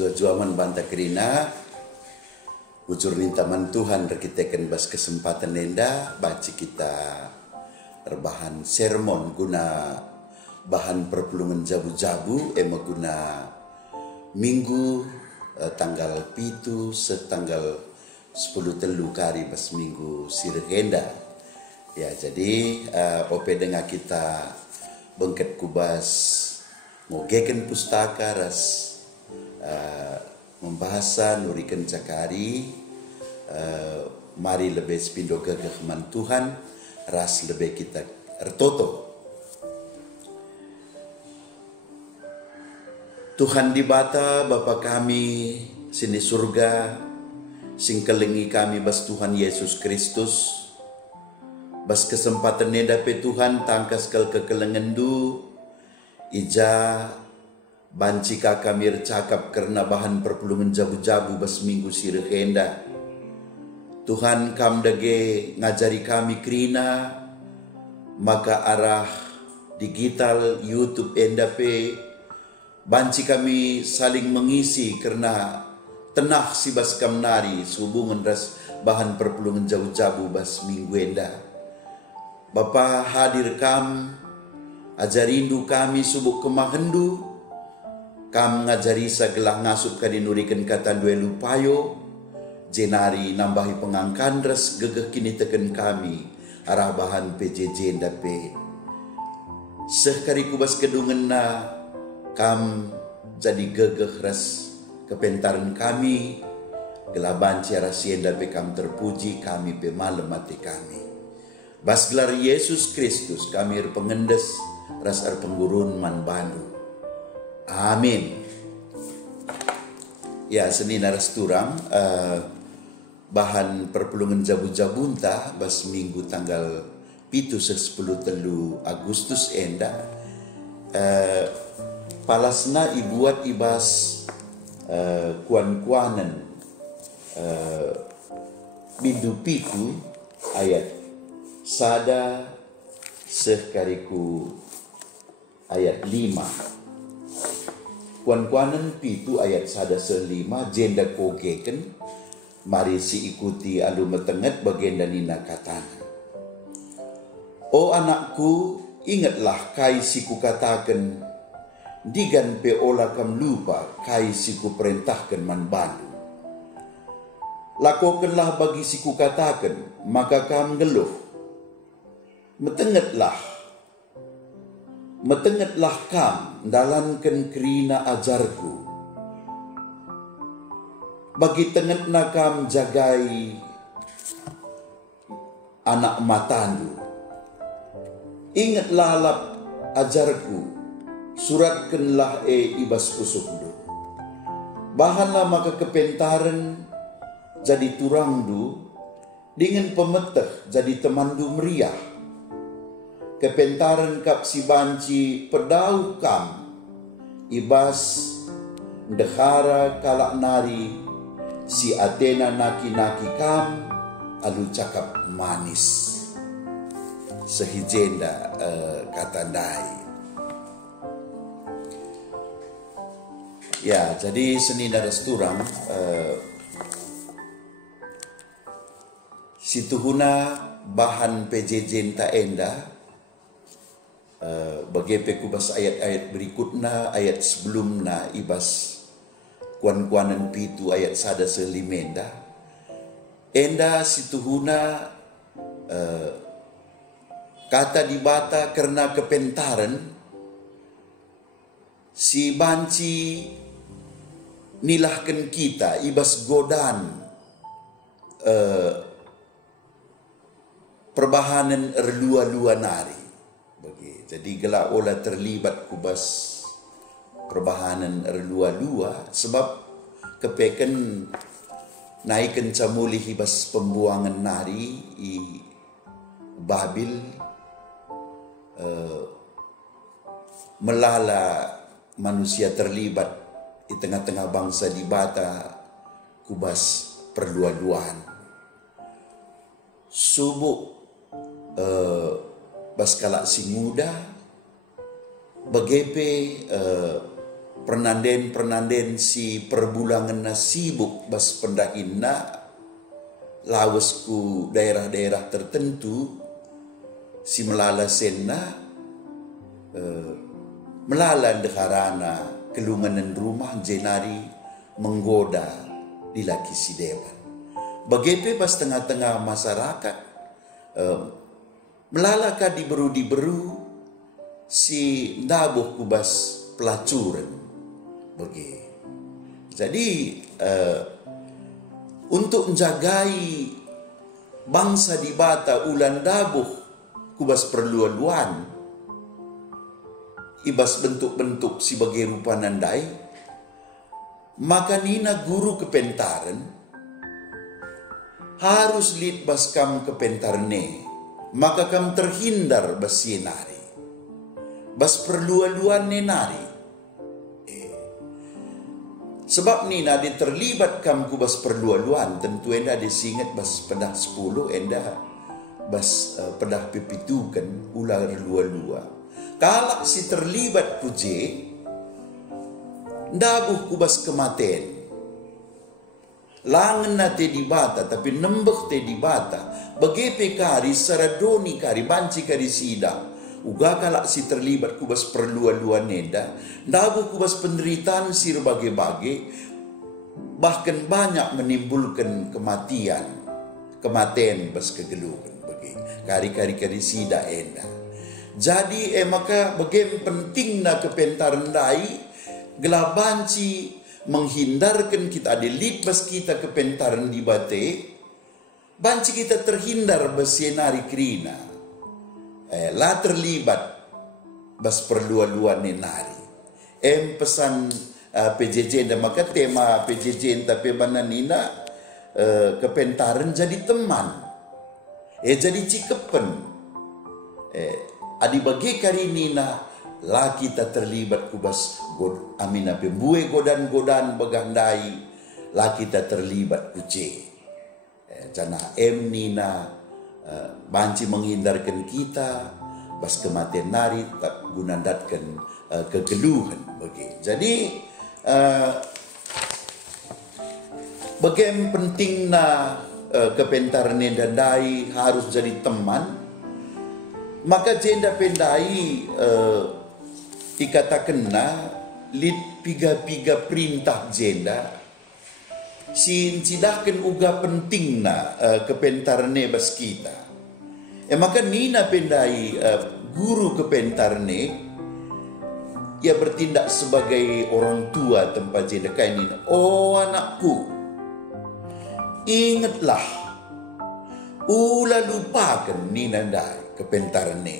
jua-juaman banta kerina ujur nintaman Tuhan rekitekan bas kesempatan nenda baca kita rebahan sermon guna bahan perpulungan jabu-jabu guna minggu tanggal pitu setanggal 10 telu kari bas minggu sirgenda ya. Jadi ope dengan kita bengket kubas ngogeken pustaka ras membahasan nurikan cakari mari lebih sepindo gagaman Tuhan ras lebih kita ertoto Tuhan di bata Bapa kami sini surga sing kelengi kami bas Tuhan Yesus Kristus bas kesempatan neda pe Tuhan tangkas kel kekelengendu ija banci kami cakap karena bahan perpulungan jabu-jabu bas minggu sirhenda Tuhan kam dage ngajari kami krina maka arah digital YouTube endape banci kami saling mengisi karena tenah si bas kam nari hubungan ras bahan perpulungan jabu-jabu bas minggu enda Bapa hadir kam ajarindu kami subuk kemahendu kam ngajari sagelah ngasup kadinurikan kata dua lupayo jenari nambahi pengangkan ras gegeh kini teken kami arah bahan PJJ ndape sekari kubas kedungan na kam jadi gegeh ras kepentaran kami gelaban ciara sienda pe kam terpuji kami pe malam mati kami bas gelar Yesus Kristus kami pengendes ras penggurun man bandu amin. Ya seni naras turang bahan perpulungan jabu-jabunta bas minggu tanggal pitu 10 telu Agustus enda palasna ibuat ibas kuan-kuanan bindu pitu ayat sada sekariku ayat 5 kuan-kuanan pitu ayat sada selima jenda kogeken mari si ikuti alu metenget bagian danina katana. O anakku ingatlah kai siku katakan digan pe ola kam lupa kai siku perintahkan man bandu. Lakokanlah bagi siku katakan maka kam geluh. Metengetlah kam dalankan kerina ajarku. Bagi tenget nakam jagai anak matandu. Ingatlah lap ajarku, suratkanlah ibas kusukdu. Bahanlah maka kepentaran jadi turangdu, dengan pemeteh jadi temandu meriah. Kepentaran kap si banci pedau kam ibas dehara kalak nari si Athena naki-naki kam alu cakap manis sehijenda kata dai. Ya jadi seni naras turang situhuna bahan PJJ ta enda bagepe kubas ayat-ayat berikutna ayat sebelumna ibas kuan-kuanan pitu ayat sada selimenda enda situhuna kata dibata karena kepentaran si banci nilahkan kita ibas godan perbahanan erlua-lua nari. Jadi gelak olah terlibat kubas perbahanan erlua-lua sebab kepeken naikan camuli hibas pembuangan nari i Babil melala manusia terlibat di tengah-tengah bangsa di bata kubas perlua-luan subuk baskala si muda bagepe pernanden si perbulangan na sibuk bas pendahin na lawas ku daerah-daerah tertentu si melala senna melala dekarana kelunganan rumah jenari menggoda di laki si dewan. Bagepe pas tengah-tengah masyarakat melala ka diberu si dabuh kubas pelacuran bagi. Jadi untuk menjagai bangsa di bata ulan dabuh kubas perluan-luan ibas bentuk-bentuk sebagai rupa nandai, maka nina guru kepentaran harus lid bas kam kepentarne, maka kam terhindar bas yenari bas perluan-luan nenari. Sebab nina di terlibat kam kubas perluan-luan, tentu enda disingat bas pedah 10 enda bas pedah pipitukan ular lua-lua. Kalau si terlibat kuje, ndabuh kubas kematian. Langan na te di bata, tapi nembek te di bata. Bagepe kari, saradoni kari, banci kari sida. Uga kalak si terlibat kubas perluan-luan neda. Ndabuh kubas penderitaan si berbagai-bagai. Bahkan banyak menimbulkan kematian. Kematian bas kegeluhan. Kari-kari sida enda. Jadi maka bagaimana pentingnya kepentaran dai gelabanci menghindarkan kita adelit bas kita kepentaran di bate banci kita terhindar basienari krina la terlibat bas perluan-luan nenari pesan PJJ dan maka tema PJJ tapi bananina kepentaran jadi teman jadi cikepen adi bagi kari nina la kita terlibat kubas amina pembue godan bagandai la kita terlibat kuce jana nina banci menghindarkan kita bas kematian nari tak gunandatkan kegeluhan bagi. Jadi bagaimana pentingnya kepentaran dan dai harus jadi teman. Maka jenda pendai dikatakanlah lid piga-piga perintah jenda cidahkan uga pentingna kepentarne bas kita. Maka nina pendai guru kepentarne ia bertindak sebagai orang tua tempat jenda kain nina. Oh anakku, ingatlah ulah lupakan nina dai kepentarne.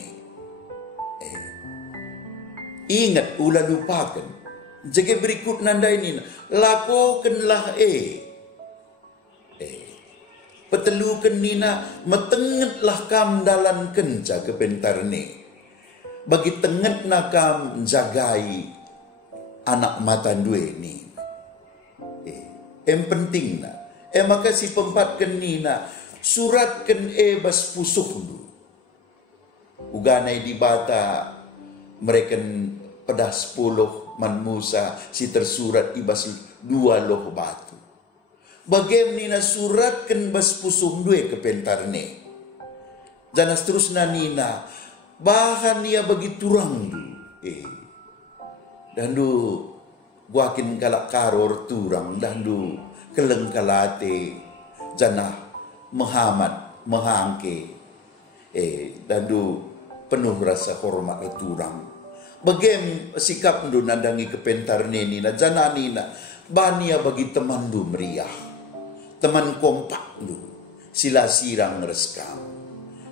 Ingat ulah lupakan. Jaga berikut nandai ni. Lakokanlah petelukan nina metengetlah kam dalam kenca kepentarne. Bagi tenget na kam jagai anak mata due ni. Yang penting na. Maka si pempatkan nina suratkan bas pusuh dulu. Uganay di bata mereka pedah 10 man Musa si tersurat ibas 2 loh batu. Bagaimana suratkan bas pusung dua kepentarne. Jana seterusnya nina bahan ia bagi turang du. Dan du guakin kalak karor turang dan du keleng kalate jana Muhammad mehangke. Dan du penuh rasa hormat ke turang. Bagem sikap ndu nandangi kepentarne nina jana nina bania bagi teman du meriah. Teman kompak du sila sirang reskam.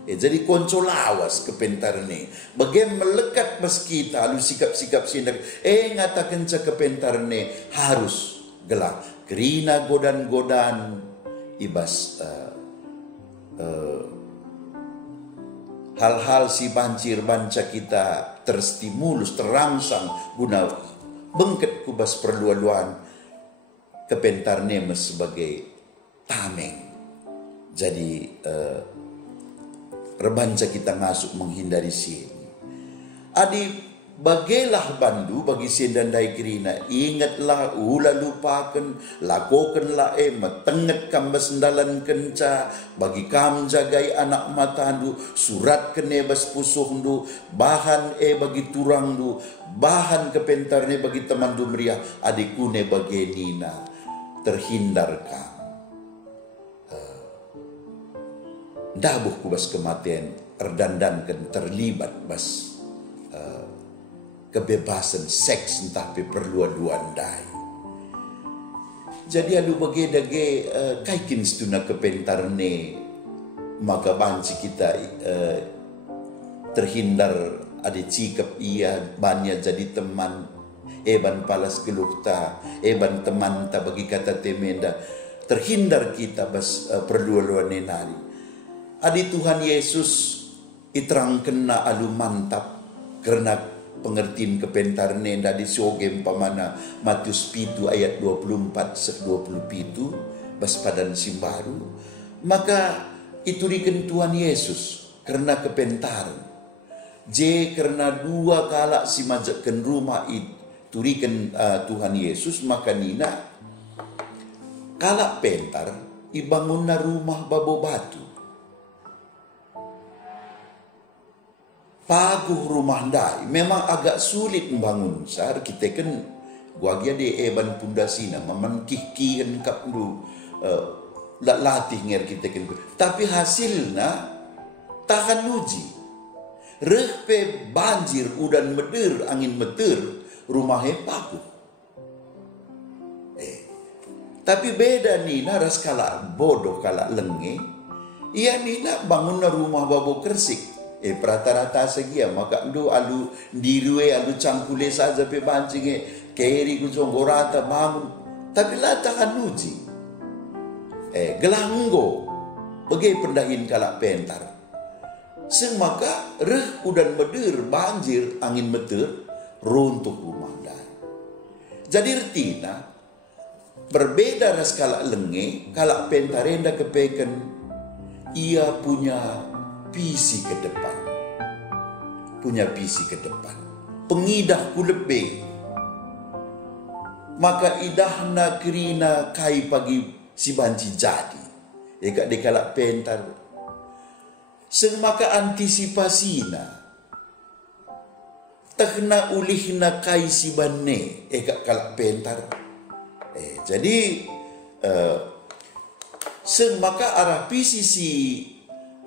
Jadi konco lawas kepentarne. Bagem melekat bas kita lu sikap-sikap sindak. Ngatakan ca kepentarne harus gelak. Kerina godan-godan ibas hal-hal si bancir banca kita terstimulus, terangsang guna bengket kubas perluan-luan kepentarne sebagai tameng. Jadi rebanca kita masuk menghindari sini. Adi bagilah bandu bagi sendandai kerina, ingatlah ula lupakan, lakokanlah metenget kambas sendalan kenca, bagi kam jagai anak matandu, surat kene bas pusuhdu, bahan bagi turangdu, bahan kepentarne bagi temandu meriah, adikune bagi nina, terhindar kam. Dabuh kubas kematian, erdandankan terlibat bas kebebasan seks entah perluan dai. Jadi alu bagi dage kaikin stuna kepentarne maka banci kita terhindar ada cikap ia banyak jadi teman ban palas gelukta ban teman ta bagi kata temenda terhindar kita bas perluan nari. Adi Tuhan Yesus iterang kena alu mantap karena pengertian kepentarne dari sogem pamana Matius pitu ayat 24-27 bas padan simbaru, maka iturikan Tuhan Yesus karena kepentar karena dua kala si majakan rumah iturikan Tuhan Yesus, maka nina kala pentar ibangun na rumah babo batu paguh rumah dai memang agak sulit membangun sar kita kan gua dia de eban pundasina memankih-kihan kap du latih nger kita kan tapi hasilnya tahan uji rehpe banjir udan meder angin meter rumahnya paguh tapi beda nina ras kala bodoh kala lenge ia nina bangun rumah babo kersik rata-rata segia maka ndo alu dirue alu cangkule saja pe bancinge keri kujong rata bangun tapi lah tahan uji gelanggo bagai pendahin kalak pentar sing maka reh udan meder banjir angin meter runtuh rumah dan jadi retina berbeda ras kalak lenge kalak pentarenda kepeken ia punya visi ke depan, pengidah ku lebih, maka idahna kerina kai pagi si banci jadi, eka dekalak pentar, maka antisipasina, takna ulihna kai si banne, eka kalak pentar, jadi maka arah visi si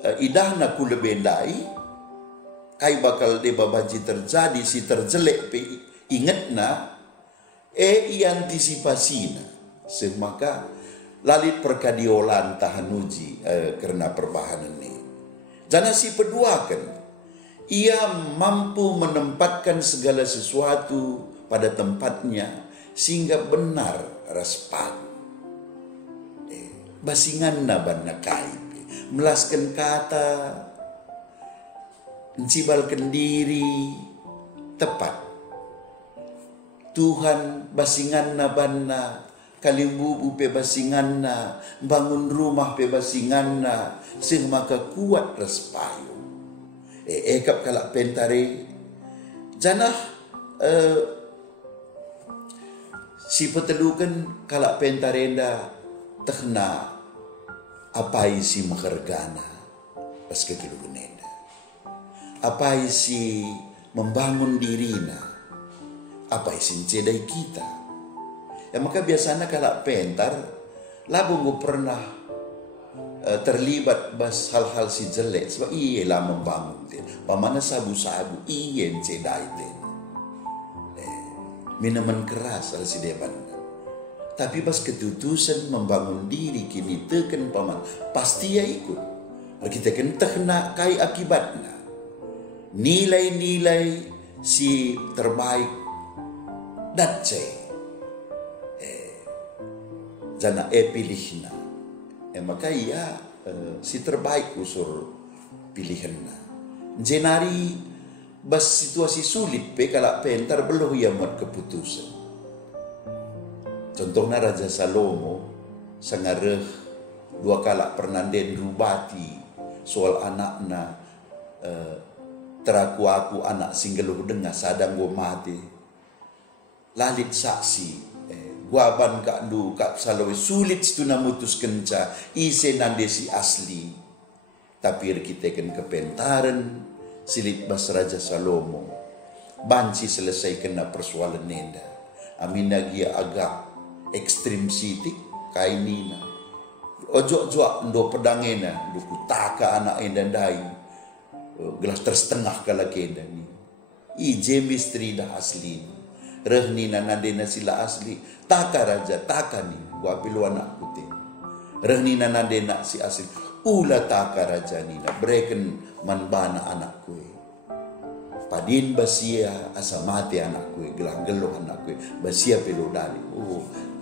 idahna ku lebendai kai bakal deba banci terjadi si terjelek pe ingatna iantisipasina semaka lalit perkadiolan tahan uji karena perbahanan ini jana si peduakan ia mampu menempatkan segala sesuatu pada tempatnya sehingga benar respan basingan na banna kai melaskan kata, mencibalkan diri, tepat. Tuhan basingan na banna, kalimbubu pe basingan na, bangun rumah pe basingan na, sing maka kuat respayo. Ekap kalak pentare, janah si petelukan kalak pentarenda tekna apa isi makargana pas ketulugunenda apa isi membangun dirina apa isi cedai kita ya maka biasanya kalau pentar labung gue pernah terlibat bas hal-hal si jelek sebab iya lah membangun dia pamana sabu-sabu iya cedai dia minuman keras ala si depan tapi pas ketutusan membangun diri kini teken paman pasti ya ikut. Kita kan terkena kai akibatnya. Nilai-nilai si terbaik datce. Jana pilihna. Maka ia si terbaik usur pilihanna. Jenari bas situasi sulit pe kalak pentar belum ia buat keputusan. Contohnya Raja Salomo sangareh dua kala pernanden rubati soal anakna teraku aku anak singgeluh dengar sadang gua mati. Lalit saksi. Guaban kak du kak salawe sulit tu namutus kenca ise nande si asli. Tapi kita kan kepentaran silit bas Raja Salomo. Banci selesai kena persoalan nenda. Amina gia agak ekstrim sitik kainina. Ojo-ojo ndo pedangena duku taka anak endandai. Gelas tersetengah kala kenda ni. Ije mistri dah asli. Rehnina nadena sila asli. Taka raja, taka ni. Gua pilu anak putih. Rehnina nadena si asli. Ula taka raja nina. Breken manbana anak kue. Padin basia asa mati anak kue. Gelah geluh anak kue. Basia pilu dali.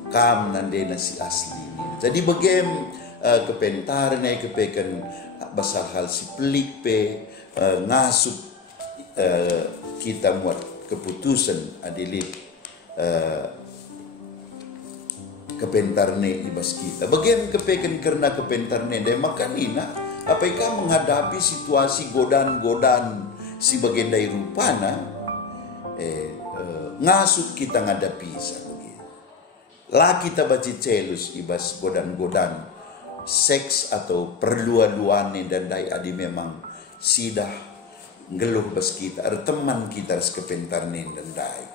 Kam nadena si asli nina. Jadi bagem kepentaran kepekan basal hal si pelik pe ngasup kita muat keputusan adilit kepentarne ibas kita. Bagaimana kepekan karena kepentarne dan makanina apakah menghadapi situasi godaan-godaan si bagian dari rupana ngasup kita ngadapi lah kita baca celus ibas godaan-godaan seks atau perluan-luan dan dai adi memang sidah ngeluh bas kita, ada teman kita kepentarnen dan dai.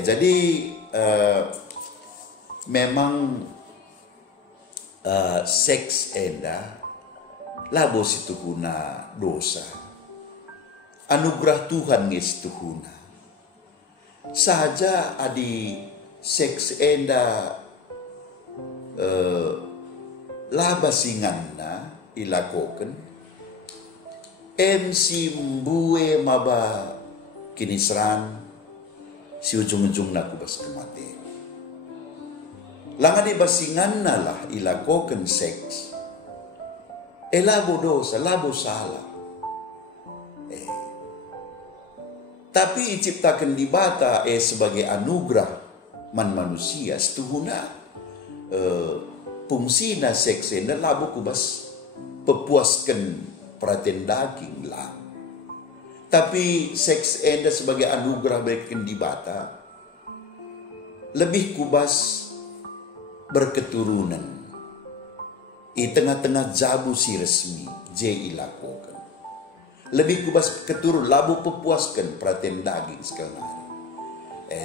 Jadi memang seks enda labo situ guna dosa. Anugerah Tuhan nges tuhuna. Saja adi seks enda labasinganna ilakoken MC mbue maba kinisran si ujung-ujung naku bas kematian. Langa di basingan na lah ilakoken seks. Labo dosa, labo salah. Tapi diciptakan di bata sebagai anugerah man manusia setuhuna fungsina seks na labo kubas pepuaskan perhatian daging lah. Tapi seks enda sebagai anugerah berikan di bata lebih kubas berketurunan. I tengah-tengah jabu si resmi je ilakokan. Lebih kubas keturun labu pepuaskan perhatian daging sekarang.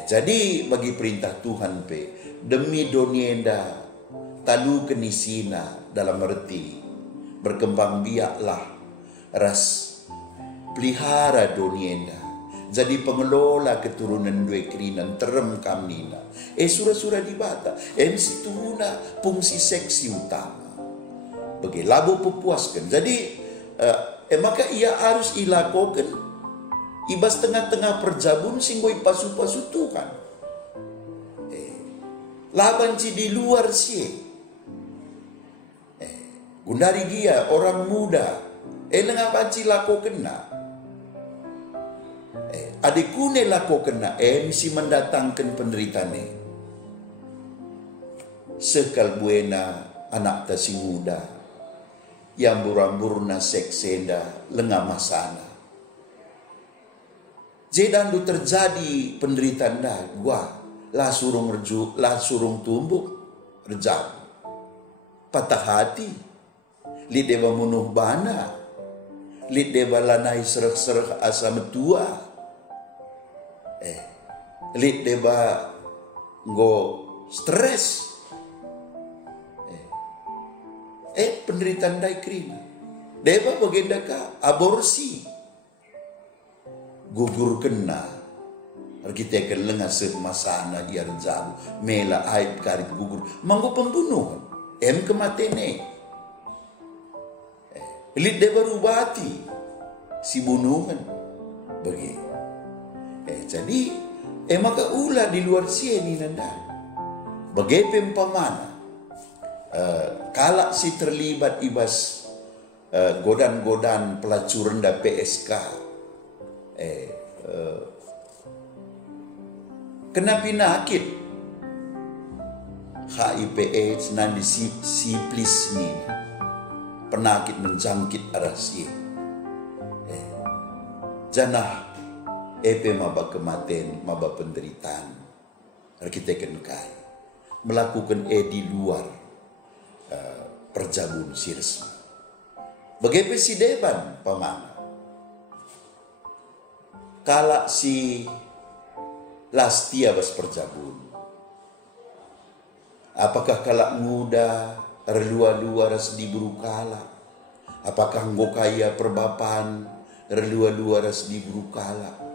Jadi bagi perintah Tuhan pe demi donienda talu kenisina dalam arti berkembang biaklah ras pelihara donienda jadi pengelola keturunan dua kerinan terem kamnina surah-surah di bata MC tuhuna fungsi seksi utama bagi labu pepuaskan jadi maka ia harus ilakokan ibas tengah-tengah perjabun singgoi pasu-pasu Tuhan laban si di luar sih gundari dia orang muda lengah panci lako kena adikune lako kena misi mendatangkan penderitaan sekal buena anak tasi muda yang buramburna seksenda lengah masana jedandu terjadi penderitaan dah gua lah surung reju lah surung tumbuk rejak patah hati li deba munuh bana li deba lanai serak-serak asa metua li deba ngo stres penderitaan dai krina deba bagenda ka aborsi gugur kena kita akan lengah semasana ia rejabu mela aib karit gugur manggo pembunuhan kematian Elit dia baru bati si bunuhan bagi. Jadi maka ulah di luar sini nanda. Bagi pempamana kalak si terlibat ibas godan-godan pelacuran da PSK kena pinakit HIV/AIDS nanti siplis ni penakit menjangkit arasia. janah epe maba kematian, maba penderitaan. Arkiteken kai melakukan di luar perjabun sirsma. Bagaimana si deban pamana? Kala si lastia bas perjabun. Apakah kala muda relua-lua ras diburu kala? Apakah ngokaya perbapan relua-lua ras diburu kala?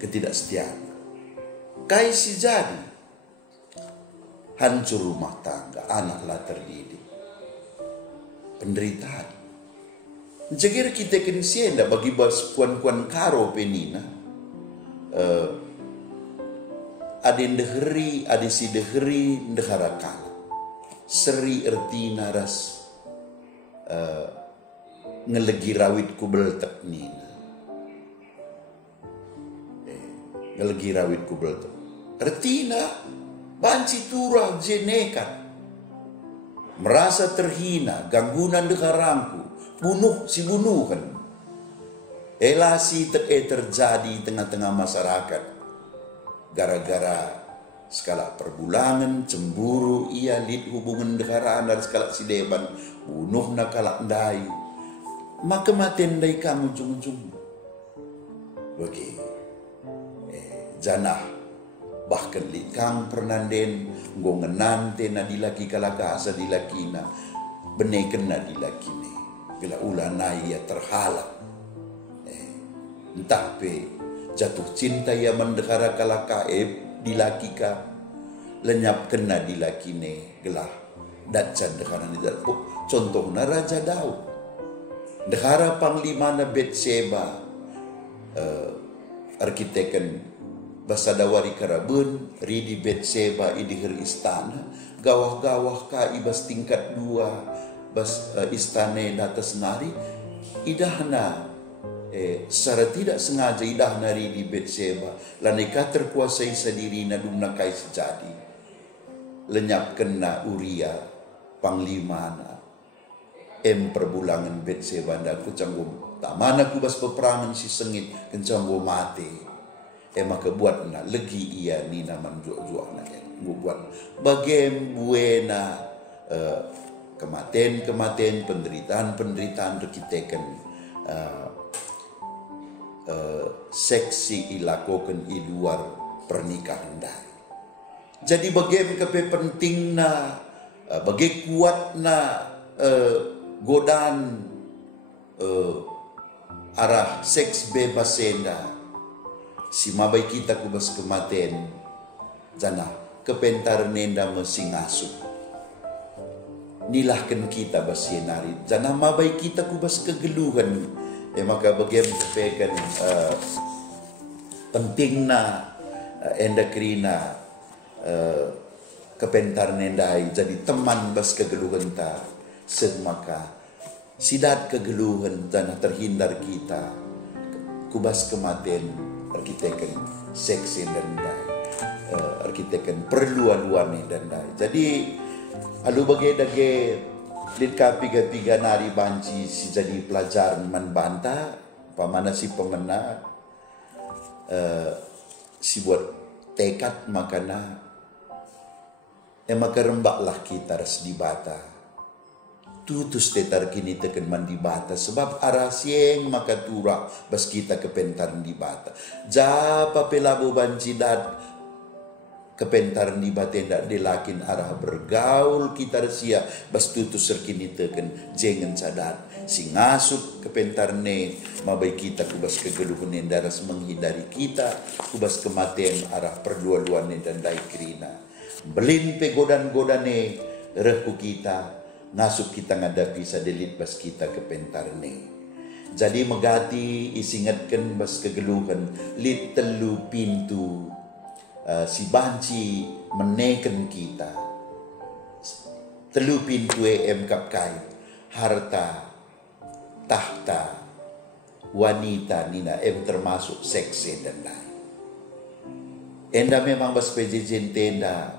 Ketidaksetiaan. Kai si jadi hancur rumah tangga, anaklah terdidik, penderitaan. Jagir kita kensienda bagi bas kuan-kuan karo penina. Ade ndeheri, ade si deheri ndehara kala. Seri ertina ras ngelegi rawit kubel tak nina. Ngelegi rawit kubel tak. Ertina banci turah jenekan. Merasa terhina, ganggunan dekarangku, bunuh si bunuhan. Elasi terjadi tengah-tengah masyarakat. Gara-gara skala perbulangan, cemburu, ia lid hubungan dekaraan dari skala si deban, bunuh na kalak ndai. Maka maten dai kamu ujung-ujung. Oke. Janah bahkan li kang pernanden ngongenante na dilaki kalaka asa dilaki na beneken na dilaki ne bila ulanai ya terhalang entah pe jatuh cinta ya mendekara kalaka dilaki ka lenyap kena dilaki ne gelah datsan dekara ni contoh na Raja Daud dekara panglima na Betseba arkiteken basadawari karabun, ridi Betseba idihir istana, gawah-gawah ka ibas tingkat 2, bas istane datas nari, idahna, secara tidak sengaja idahna ridi Betseba, lanika terkuasai sadiri na dumna kai sejadi, lenyap kena Uria, panglimana, perbulangan Betseba, dan kucanggum, tak mana ku bas peperangan si sengit, kencanggo mati. Maka buat na legi ia ni naman juak-juak na buat bagem buena kematian penderitaan rekitekan seksi ilakokan i luar pernikahan dah. Jadi bagem kepe penting na bagi kuat na godaan arah seks bebas senda. Si mabai kita kubas kematian jana kepentar nenda mesing asup nilahkan kita basienari jana mabai kita kubas kegeluhan maka bagian kepekan pentingna endakrina kepentar nendai jadi teman bas kegeluhan ta semaka sidat kegeluhan jana terhindar kita kubas kematian arkiteken seksi dan dai, arkiteken perluan-luan dan dai. Jadi alu bagi lid piga nari banci si jadi pelajaran manbanta, pamana si pemena si buat tekad makana maka rembaklah kita ras di bata. Tutus tetar kini teken mandi bata sebab arah sieng maka tura bas kita kepentaran di bata japa pelabo banjidat kepentaran di bata ndak delakin arah bergaul kita sia bas tutus serkini teken jengen sadat si ngasut kepentaran ne mabai kita kubas kegeluhan daras menghindari kita kubas kematian arah perluan-luan dan dai krina belin pe godan-godane reku kita nasuk kita ngadapi sadelit bas kita kepentarne. Jadi megati isingatkan bas kegeluhan lit telu pintu si banci menekan kita. Telu pintu kapkai harta tahta wanita nina termasuk seksi dan lain. Enda memang bas pejejen tenda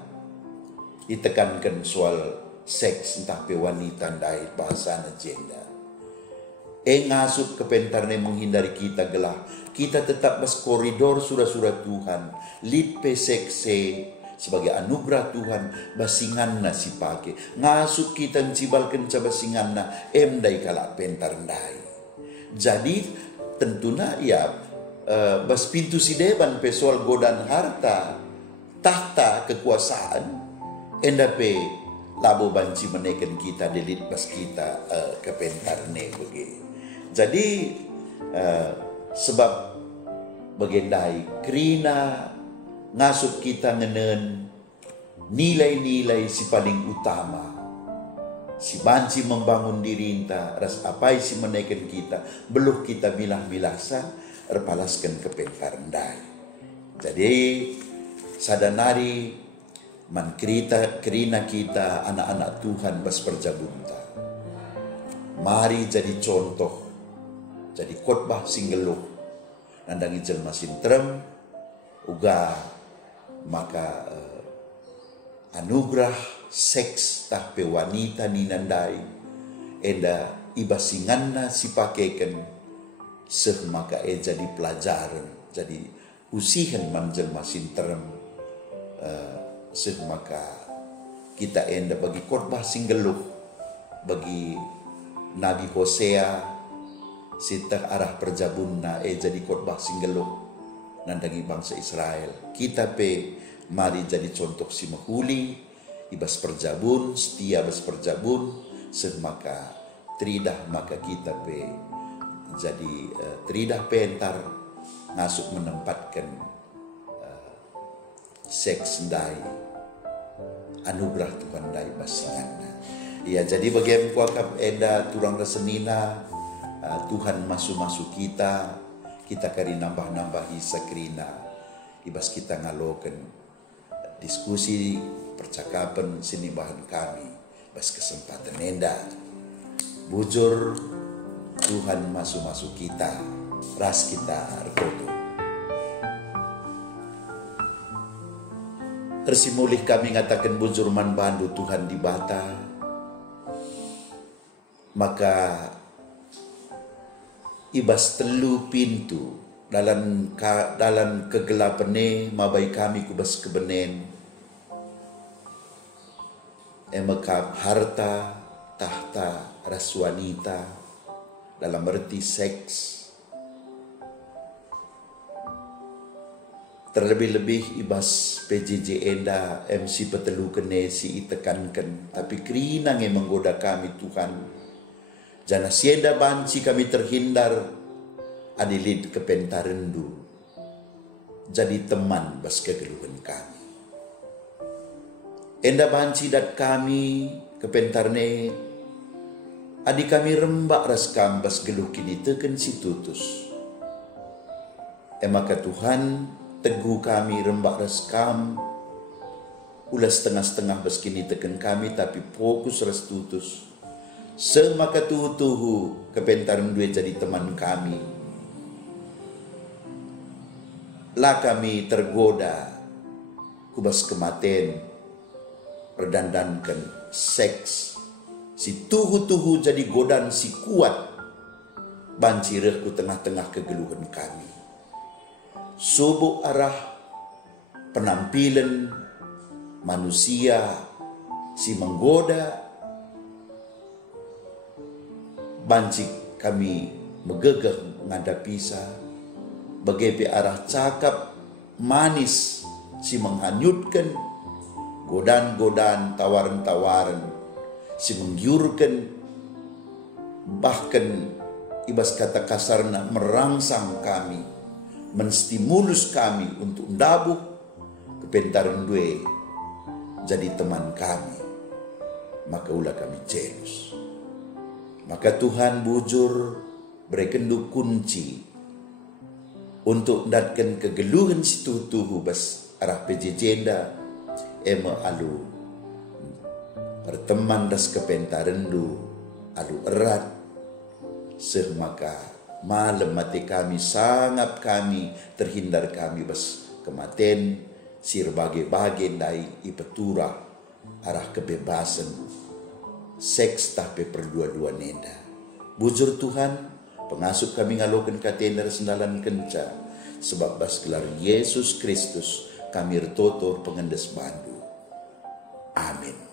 ditekankan soal seks entah pe wanita dai bahasa gender Ngasup kepentarne menghindari kita gelah. Kita tetap bas koridor surah-surah Tuhan. Lid pesekse sebagai anugerah Tuhan basinganna si pake. Ngasup kita ncibalkan cabasinganna emdai kalak pentar ndai. Jadi tentunya ya bas pintu si deban pesoal godan harta, tahta kekuasaan, endape labo banci menekan kita delit bas kita kepentarne begitu. Jadi sebab bagendai kerina ngasup kita ngenen nilai-nilai si paling utama. Si banci membangun diri inta, ras apai si menekan kita, beluh kita milah-milah sa, erpalaskan kepentarndai. Jadi sadanari man kerina kita anak-anak Tuhan bas perjabunta. Mari jadi contoh, jadi khotbah singgeluh, nandangi jelma sintrem, uga maka anugerah seks tahpe wanita ninandai enda ibasinganna si pakeken seh maka jadi pelajaran, jadi usihan manjelma sintrem seh maka kita enda bagi khotbah singgeluh bagi Nabi Hosea sitah arah perjabunna jadi khotbah singgeluh nandangi bangsa Israel. Kita pe mari jadi contoh si mahuli ibas perjabun, setia bas perjabun, semaka tridah maka kita pe jadi tridah pentar ngasup menempatkan seks ndai anugerah Tuhan ndai basinganna. Ya jadi bagaimana kuakap enda turang resenina Tuhan masuk kita kari nambah-nambahi sakrina ibas kita ngaloken diskusi percakapan sinimbahan kami bas kesempatan enda bujur Tuhan masuk kita ras kita rekodo tersimulih kami ngatakan bujur man bandu Tuhan di bata maka ibas telu pintu dalam kegelapane mabai kami kubas kebenen emakap harta tahta ras wanita dalam arti seks terlebih-lebih ibas PJJ enda MC petelu kene si itekankan tapi kerina nge menggoda kami Tuhan jana sienda banci kami terhindar adilid kepentarendu jadi teman bas kegeluhan kami enda banci dat kami kepentarne adi kami rembak ras kam bas geluh kini teken si tutus maka Tuhan teguh kami rembak ras kam ulas setengah-setengah bas kini teken kami tapi fokus ras tutus semaka tuhu kepentaran dua jadi teman kami. Lah kami tergoda kubas kematen perdandankan seks si tuhu jadi godan si kuat bancireh ku tengah-tengah kegeluhan kami. Subuh arah penampilan manusia si menggoda banci kami megegeh ngadapi sa bagai arah cakap manis si menghanyutkan godan-godan tawaran-tawaran si menggiurkan bahkan ibas kata kasarna merangsang kami menstimulus kami untuk ndabuh kepentaran due jadi teman kami maka ulah kami jealous. Maka Tuhan bujur berekendu kunci untuk datkan kegeluhan situ tuhu bas arah pejejenda ema alu berteman das kepentarendu alu erat seh maka malam mati kami sangat kami terhindar kami bas kematen sir bage-bage dai ipetura arah kebebasan seks tapi perdua-dua nenda Bujur Tuhan, pengasup kami ngalokan katender sendalan kenca, sebab bas gelar Yesus Kristus kami retotor pengendes bandu. Amin.